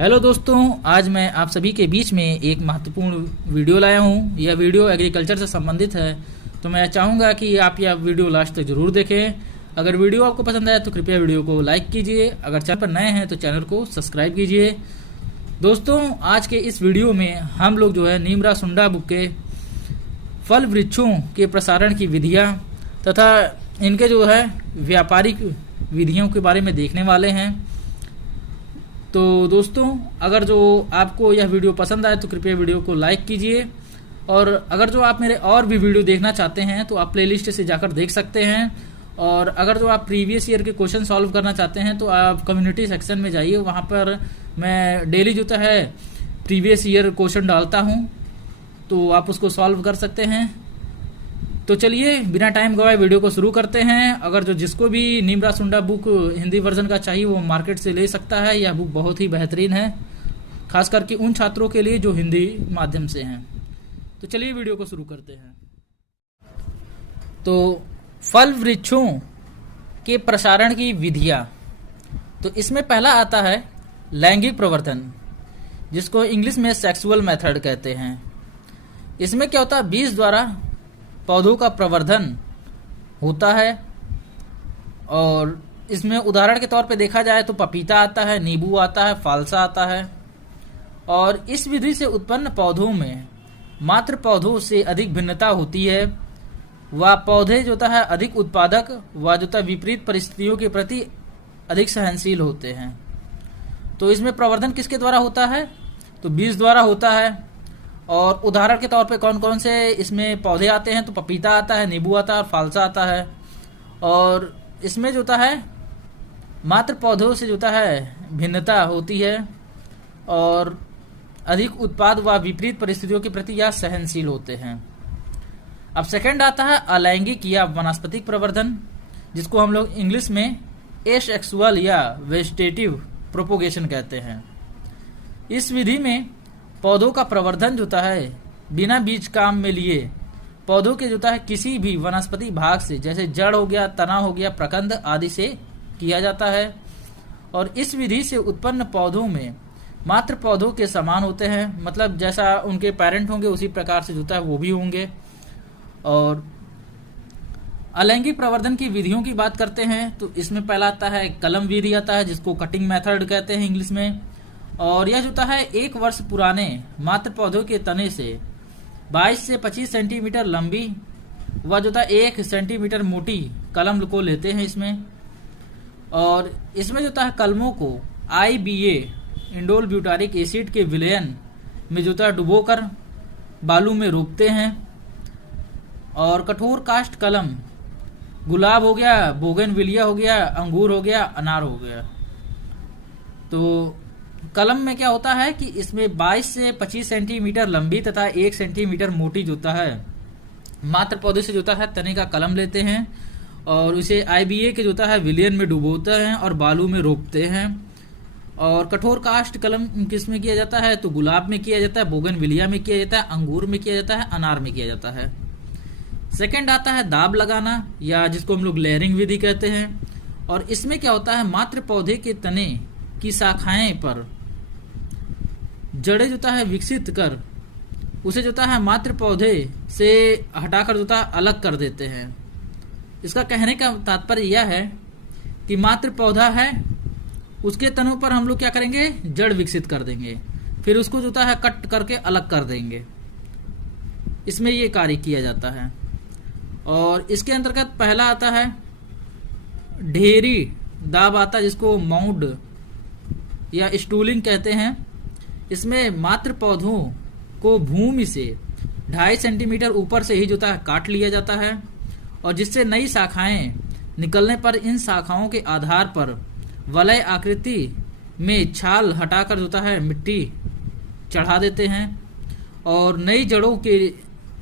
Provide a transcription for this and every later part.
Hello दोस्तों, आज मैं आप सभी के बीच में एक महत्वपूर्ण वीडियो लाया हूँ। यह वीडियो एग्रीकल्चर से संबंधित है, तो मैं चाहूँगा कि आप यह वीडियो लास्ट तक ज़रूर देखें। अगर वीडियो आपको पसंद आए तो कृपया वीडियो को लाइक कीजिए। अगर चैनल पर नए हैं तो चैनल को सब्सक्राइब कीजिए। दोस्तों, आज के इस वीडियो में हम लोग जो है नीमरा सुंडा बुक के फल वृक्षों के प्रसारण की विधियाँ तथा इनके जो है व्यापारिक विधियों के बारे में देखने वाले हैं। तो दोस्तों, अगर जो आपको यह वीडियो पसंद आए तो कृपया वीडियो को लाइक कीजिए। और अगर जो आप मेरे और भी वीडियो देखना चाहते हैं तो आप प्लेलिस्ट से जाकर देख सकते हैं। और अगर जो आप प्रीवियस ईयर के क्वेश्चन सॉल्व करना चाहते हैं तो आप कम्युनिटी सेक्शन में जाइए, वहाँ पर मैं डेली जो है प्रीवियस ईयर क्वेश्चन डालता हूँ, तो आप उसको सॉल्व कर सकते हैं। तो चलिए बिना टाइम गवाए वीडियो को शुरू करते हैं। अगर जो जिसको भी नीमरा सुंडा बुक हिंदी वर्जन का चाहिए वो मार्केट से ले सकता है। यह बुक बहुत ही बेहतरीन है, खास करके उन छात्रों के लिए जो हिंदी माध्यम से हैं। तो चलिए वीडियो को शुरू करते हैं। तो फल वृक्षों के प्रसारण की विधियाँ, तो इसमें पहला आता है लैंगिक प्रवर्धन, जिसको इंग्लिश में सेक्सुअल मेथड कहते हैं। इसमें क्या होता है, बीज द्वारा पौधों का प्रवर्धन होता है। और इसमें उदाहरण के तौर पे देखा जाए तो पपीता आता है, नींबू आता है, फालसा आता है। और इस विधि से उत्पन्न पौधों में मात्र पौधों से अधिक भिन्नता होती है। वह पौधे जो है अधिक उत्पादक व जो विपरीत परिस्थितियों के प्रति अधिक सहनशील होते हैं। तो इसमें प्रवर्धन किसके द्वारा होता है, तो बीज द्वारा होता है। और उदाहरण के तौर पे कौन कौन से इसमें पौधे आते हैं, तो पपीता आता है, नींबू आता है और फालसा आता है। और इसमें जो है मात्र पौधों से जो है भिन्नता होती है और अधिक उत्पाद व विपरीत परिस्थितियों के प्रति यह सहनशील होते हैं। अब सेकंड आता है अलैंगिक या वनस्पतिक प्रवर्धन, जिसको हम लोग इंग्लिश में एसेक्सुअल या वेजिटेटिव प्रोपोगेशन कहते हैं। इस विधि में पौधों का प्रवर्धन जो है बिना बीज काम में लिए पौधों के जो है किसी भी वनस्पति भाग से, जैसे जड़ हो गया, तना हो गया, प्रकंद आदि से किया जाता है। और इस विधि से उत्पन्न पौधों में मात्र पौधों के समान होते हैं, मतलब जैसा उनके पेरेंट होंगे उसी प्रकार से जो है वो भी होंगे। और अलैंगिक प्रवर्धन की विधियों की बात करते हैं तो इसमें पहला आता है कलम विधि आता है, जिसको कटिंग मेथड कहते हैं इंग्लिश में। और यह जो है 1 वर्ष पुराने मात्र पौधों के तने से 22 से 25 सेंटीमीटर लंबी व जो 1 सेंटीमीटर मोटी कलम को लेते हैं इसमें। और इसमें जो है कलमों को IBA इंडोल ब्यूटारिक एसिड के विलयन में जो है डुबोकर बालू में रोपते हैं। और कठोर काष्ठ कलम गुलाब हो गया, बोगनविलिया हो गया, अंगूर हो गया, अनार हो गया। तो कलम में क्या होता है कि इसमें 22 से 25 सेंटीमीटर लंबी तथा 1 सेंटीमीटर मोटी जोता है मात्र पौधे से जोता है तने का कलम लेते हैं और उसे IBA के जोता है विलियन में डुबोते हैं और बालू में रोपते हैं। और कठोर काष्ठ कलम किस में किया जाता है, तो गुलाब में किया जाता है, बोगनविलिया में किया जाता है, अंगूर में किया जाता है, अनार में किया जाता है। सेकंड आता है दाब लगाना, या जिसको हम लोग लेयरिंग विधि कहते हैं। और इसमें क्या होता है, मात्र पौधे के तने की शाखाएं पर जड़ें जो है विकसित कर उसे जो है मात्र पौधे से हटाकर जो है अलग कर देते हैं। इसका कहने का तात्पर्य यह है कि मात्र पौधा है, उसके तनों पर हम लोग क्या करेंगे, जड़ विकसित कर देंगे, फिर उसको जो है कट करके अलग कर देंगे। इसमें ये कार्य किया जाता है। और इसके अंतर्गत पहला आता है ढेरी दाब आता है, जिसको माउंड या स्टूलिंग कहते हैं। इसमें मात्र पौधों को भूमि से 2.5 सेंटीमीटर ऊपर से ही जो है काट लिया जाता है। और जिससे नई शाखाएं निकलने पर इन शाखाओं के आधार पर वलय आकृति में छाल हटाकर जो है मिट्टी चढ़ा देते हैं। और नई जड़ों के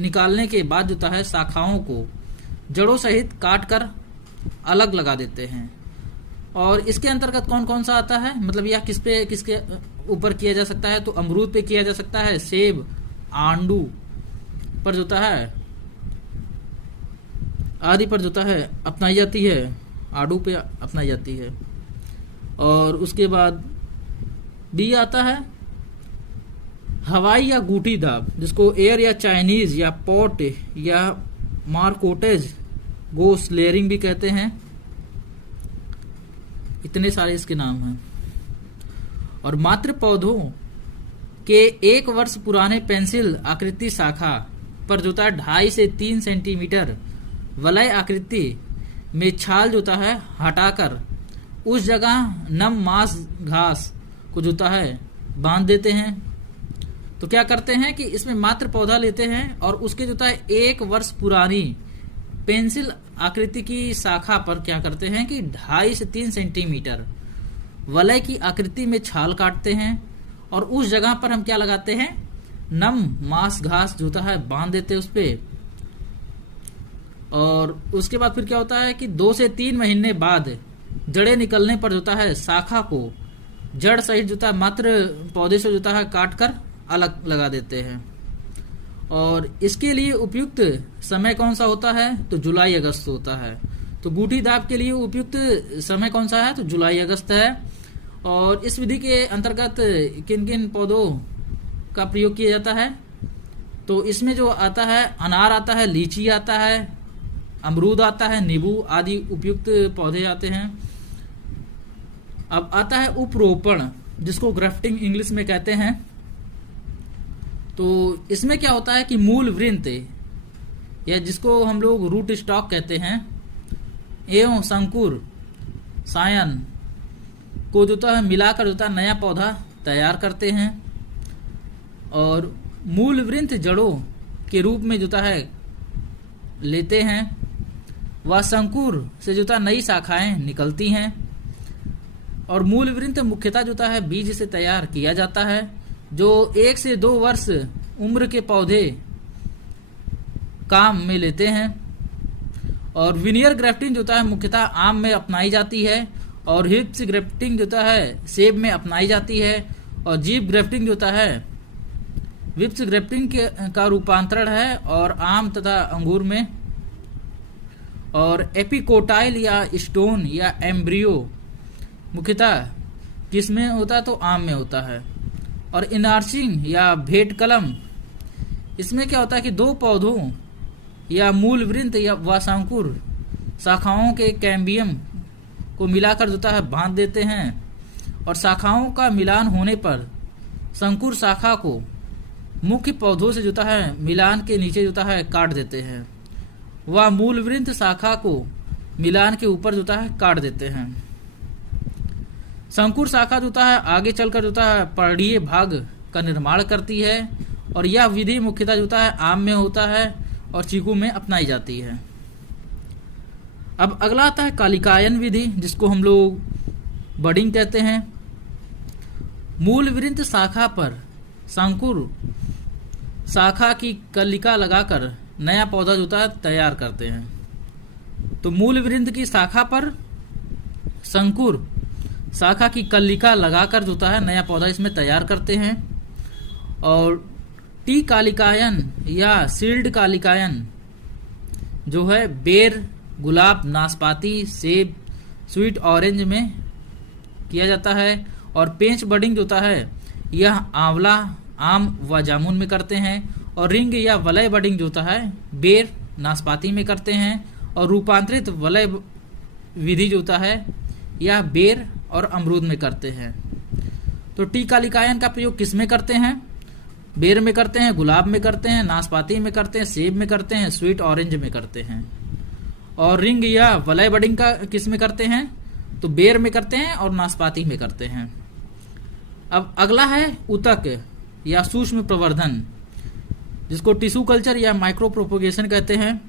निकालने के बाद जो है शाखाओं को जड़ों सहित काट कर अलग लगा देते हैं। और इसके अंतर्गत कौन कौन सा आता है, मतलब यह किसके ऊपर किया जा सकता है, तो अमरूद पे किया जा सकता है, सेब, आंडू पर जोता है, आदि पर जोता है अपनाई जाती है, आड़ू पे अपनाई जाती है। और उसके बाद बी आता है हवाई या गूटी दाब, जिसको एयर या चाइनीज या पॉट या मार्कोटेज गोस लेयरिंग भी कहते हैं। इतने सारे इसके नाम हैं। और मात्र पौधों के 1 वर्ष पुराने पेंसिल आकृति शाखा पर जो है 2.5 से 3 सेंटीमीटर वलय आकृति में छाल जो है हटाकर उस जगह नम मांस घास को जो है बांध देते हैं। तो क्या करते हैं कि इसमें मात्र पौधा लेते हैं और उसके जो है 1 वर्ष पुरानी पेंसिल आकृति की शाखा पर क्या करते हैं कि 2.5 से 3 सेंटीमीटर वलय की आकृति में छाल काटते हैं और उस जगह पर हम क्या लगाते हैं, नम मांस घास जो है बांध देते हैं उस पे। और उसके बाद फिर क्या होता है कि 2 से 3 महीने बाद जड़ें निकलने पर जो है शाखा को जड़ सहित जो है मात्र पौधे से जो है काट कर अलग लगा देते हैं। और इसके लिए उपयुक्त समय कौन सा होता है, तो जुलाई अगस्त होता है। तो गूठी दाब के लिए उपयुक्त समय कौन सा है, तो जुलाई अगस्त है। और इस विधि के अंतर्गत किन किन पौधों का प्रयोग किया जाता है, तो इसमें जो आता है अनार आता है, लीची आता है, अमरूद आता है, नींबू आदि उपयुक्त पौधे आते हैं। अब आता है उपरोपण, जिसको ग्राफ्टिंग इंग्लिश में कहते हैं। तो इसमें क्या होता है कि मूल वृंत या जिसको हम लोग रूट स्टॉक कहते हैं एवं संकुर सायन को जो है मिलाकर जो है नया पौधा तैयार करते हैं। और मूल वृंत जड़ों के रूप में जो है लेते हैं। वह संकुर से जो है नई शाखाएं निकलती हैं। और मूल वृंत मुख्यतः जो है बीज से तैयार किया जाता है, जो 1 से 2 वर्ष उम्र के पौधे काम में लेते हैं। और विनियर ग्राफ्टिंग जो है मुख्यतः आम में अपनाई जाती है और हिप्स ग्राफ्टिंग जो है सेब में अपनाई जाती है। और जीप ग्राफ्टिंग जो है विप्स ग्राफ्टिंग का रूपांतरण है और आम तथा अंगूर में। और एपिकोटाइल या स्टोन या एम्ब्रियो मुख्यतः किसमें होता है, तो आम में होता है। और इनार्चिंग या भेंट कलम, इसमें क्या होता है कि 2 पौधों या मूल वृंत या वासांकुर शाखाओं के कैम्बियम को मिलाकर जो है बांध देते हैं। और शाखाओं का मिलान होने पर संकुर शाखा को मुख्य पौधों से जो है मिलान के नीचे जो है काट देते हैं। वह मूल वृंत शाखा को मिलान के ऊपर जो है काट देते हैं। संकुर शाखा जो है आगे चलकर जो है पर्णीय भाग का निर्माण करती है। और यह विधि मुख्यतः जो है आम में होता है और चीकू में अपनाई जाती है। अब अगला आता है कालिकायन विधि, जिसको हम लोग बडिंग कहते हैं। मूल वृंत शाखा पर संकुर शाखा की कलिका लगाकर नया पौधा जो है तैयार करते हैं। तो मूल वृंत की शाखा पर संकुर शाखा की कलिका लगाकर जो है नया पौधा इसमें तैयार करते हैं। और टी कालिकायन या सील्ड कालिकायन जो है बेर, गुलाब, नाशपाती, सेब, स्वीट ऑरेंज में किया जाता है। और पेंच बडिंग जो है यह आंवला, आम व जामुन में करते हैं। और रिंग या वलय बडिंग जो है बेर, नाशपाती में करते हैं। और रूपांतरित वलय विधि जो है यह बेर और अमरूद में करते हैं। तो टी कालिकायन का प्रयोग किस में करते हैं, बेर में करते हैं, गुलाब में करते हैं, नाशपाती में करते हैं, सेब में करते हैं, स्वीट ऑरेंज में करते हैं। और रिंग या वलय बडिंग का किस में करते हैं, तो बेर में करते हैं और नाशपाती में करते हैं। अब अगला है उतक या सूक्ष्म प्रवर्धन, जिसको टिश्यू कल्चर या माइक्रो प्रोपोगेशन कहते हैं।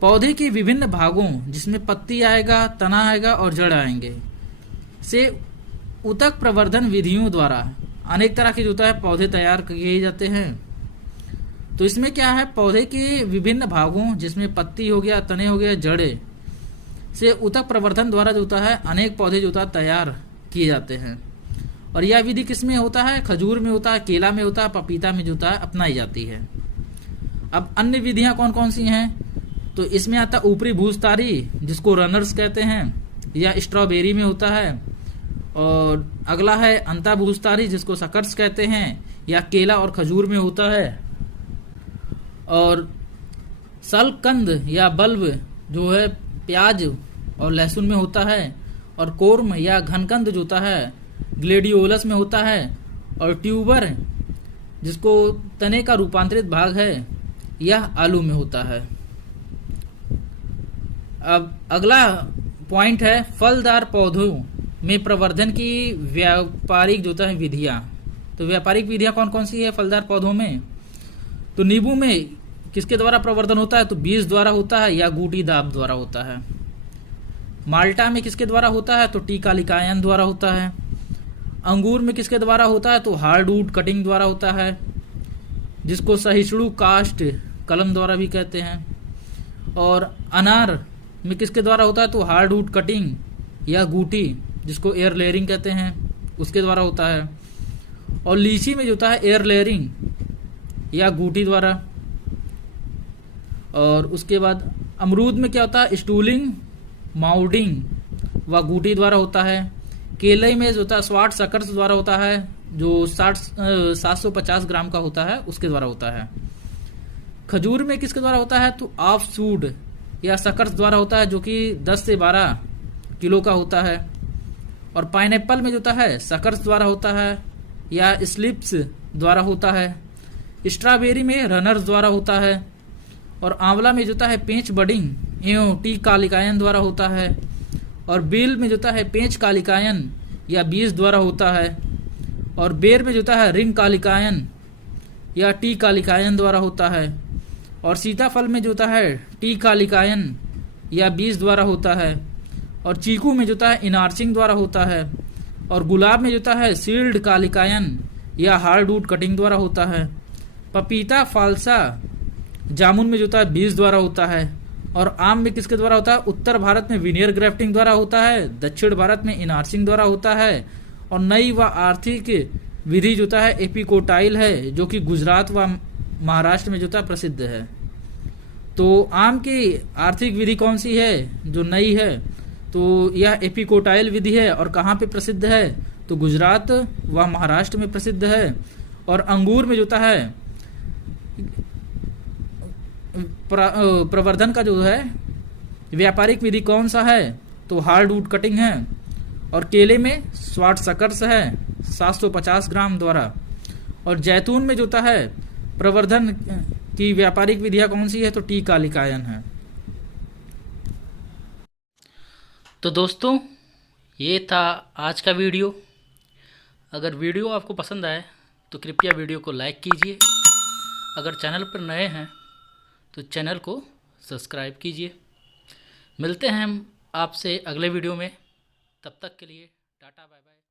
पौधे के विभिन्न भागों, जिसमें पत्ती आएगा, तना आएगा और जड़ आएंगे, से उतक प्रवर्धन विधियों द्वारा अनेक तरह के जो है पौधे तैयार किए जाते हैं। तो इसमें क्या है, पौधे के विभिन्न भागों, जिसमें पत्ती हो गया, तने हो गया, जड़े से उतक प्रवर्धन द्वारा जो है अनेक पौधे जो है तैयार किए जाते हैं। और यह विधि किस में होता है, खजूर में होता है, केला में होता है, पपीता में जो है अपनाई जाती है। अब अन्य विधियां कौन कौन सी हैं, तो इसमें आता ऊपरी भूस्तारी, जिसको रनर्स कहते हैं, या स्ट्रॉबेरी में होता है। और अगला है अंताभूस्तारी, जिसको शकर्स कहते हैं, या केला और खजूर में होता है। और सलकंद या बल्ब जो है प्याज और लहसुन में होता है। और कोर्म या घनकंद जो होता है ग्लेडियोलस में होता है। और ट्यूबर जिसको तने का रूपांतरित भाग है, यह आलू में होता है। अब अगला पॉइंट है फलदार पौधों में प्रवर्धन की व्यापारिक जो होता है विधियां। तो व्यापारिक विधियां कौन कौन सी है फलदार पौधों में? तो नींबू में किसके द्वारा प्रवर्धन होता है? तो बीज द्वारा होता है या गूटी दाब द्वारा होता है। माल्टा में किसके द्वारा होता है? तो टीकालिकायन द्वारा होता है। अंगूर में किसके द्वारा होता है? तो हार्डवुड कटिंग द्वारा होता है, जिसको सहिष्णु कास्ट कलम द्वारा भी कहते हैं। और अनार में किसके द्वारा होता है? तो हार्डवुड कटिंग या गूटी, जिसको एयर लेयरिंग कहते हैं, उसके द्वारा होता है। और लीची में जो होता है एयर लेयरिंग या गूटी द्वारा। और उसके बाद अमरूद में क्या होता है? स्टूलिंग माउडिंग व गूटी द्वारा होता है। केले में जो होता है स्वाट शकर्स द्वारा होता है, जो 750 ग्राम का होता है, उसके द्वारा होता है। खजूर में किसके द्वारा होता है? तो ऑफ सूड या शकर्स द्वारा होता है, जो कि 10 से 12 किलो का होता है। और पाइनएप्पल में जो होता है शकर्स द्वारा होता है या स्लिप्स द्वारा होता है। स्ट्रॉबेरी में रनर्स द्वारा होता है। और आंवला में जो होता है पेंच बडिंग एवं टी कालिकायन द्वारा होता है। और बेल में जो होता है पेंच कालिकायन या बीज द्वारा होता है। और बेर में जो होता है रिंग कालिकायन या टी कालिकायन द्वारा होता है। और सीताफल में जो होता है टी कालिकायन या बीज द्वारा होता है। और चीकू में जो होता है इनार्चिंग द्वारा होता है। और गुलाब में जो होता है सील्ड कालिकायन या हार्डवुड कटिंग द्वारा होता है। पपीता फालसा जामुन में जो होता है बीज द्वारा होता है। और आम में किसके द्वारा होता है? उत्तर भारत में विनियर ग्राफ्टिंग द्वारा होता है, दक्षिण भारत में इनार्चिंग द्वारा होता है। और नई व आर्थिक विधि जो होता है एपिकोटाइल है, जो कि गुजरात व महाराष्ट्र में जो होता है प्रसिद्ध है। तो आम की आर्थिक विधि कौन सी है जो नई है? तो यह एपिकोटाइल विधि है। और कहाँ पे प्रसिद्ध है? तो गुजरात व महाराष्ट्र में प्रसिद्ध है। और अंगूर में जो होता है प्रवर्धन का जो है व्यापारिक विधि कौन सा है? तो हार्डवुड कटिंग है। और केले में स्वाट शकर्स है 750 ग्राम द्वारा। और जैतून में जो होता है प्रवर्धन की व्यापारिक विधियां कौन सी है? तो टी कालिकायन है। तो दोस्तों ये था आज का वीडियो। अगर वीडियो आपको पसंद आए तो कृपया वीडियो को लाइक कीजिए। अगर चैनल पर नए हैं तो चैनल को सब्सक्राइब कीजिए। मिलते हैं हम आपसे अगले वीडियो में। तब तक के लिए टाटा बाय बाय।